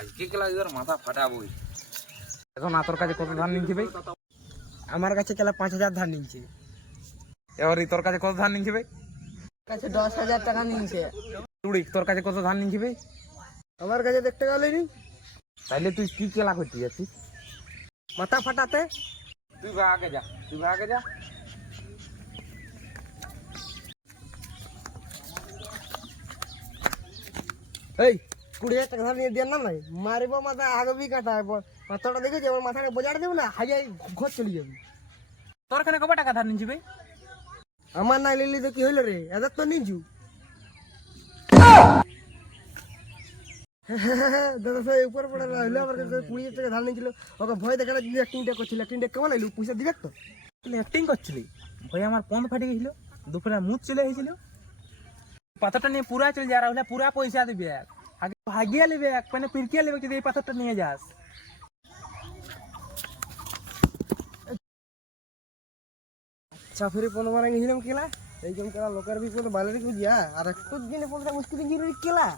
আজকে কেলা এদের মাথা ফাটাবই। এখন তোর কাছে কত ধান নিচ্ছে ভাই? আমার কাছে কেলা 5,000 ধান নিচ্ছে। এবার তোর কাছে কত ধান নিচ্ছে ভাই? কাছে 10,000 টাকা নিচ্ছে। তুই তোর কাছে কত ধান নিচ্ছে ভাই? আমার কাছে দেখতে গেলেনি। তাইলে তুই কি কেলা করতে যাচ্ছিস? মাথা ফাটাতে। তুই ভাই আগে যা, তুই ভাই আগে যা। এই 20,000 টাকা ধান নিয়ে দেন না নাই মারিব মাথা আগে বি কাটা মাথাটা দেখেছি আমার মাথাটা বোঝাটা দেবো না হাজার ঘর চলে যাবে। তোর কাছে কত টাকা ধান নিচ্ছে ভাই? আমার না লিলি তো কি হইলো রে এদের তো নিজু। দাদা সাহেব উপর পড়ে হইলো আমার কাছে 20,000 টাকা ধান নিয়েছিল ওকে ভয় দেখাটা অ্যাক্টিংটা করছিল অ্যাক্টিংটা কেমন লাগলো পয়সা দিবে তো? তুই অ্যাক্টিং করছিলি? ভাই আমার পন্দ ফাটে গেছিল, দুপুরে মুখ চলে গেছিল। পাথরটা নিয়ে পুরা চলে যা রাহুল, পুরা পয়সা দিবে। আগে ভাগিয়ে নেবে এক মানে পিরকিয়ে নেবে যদি এই পাথরটা নিয়ে যাস। চাফেরি পনেরো মারা গেছিলাম কেলা এইরকম কেলা লোকের বিপদ বাইরে বুঝিয়া আর একটু দিনে পনেরো মুশকিল গিয়ে কেলা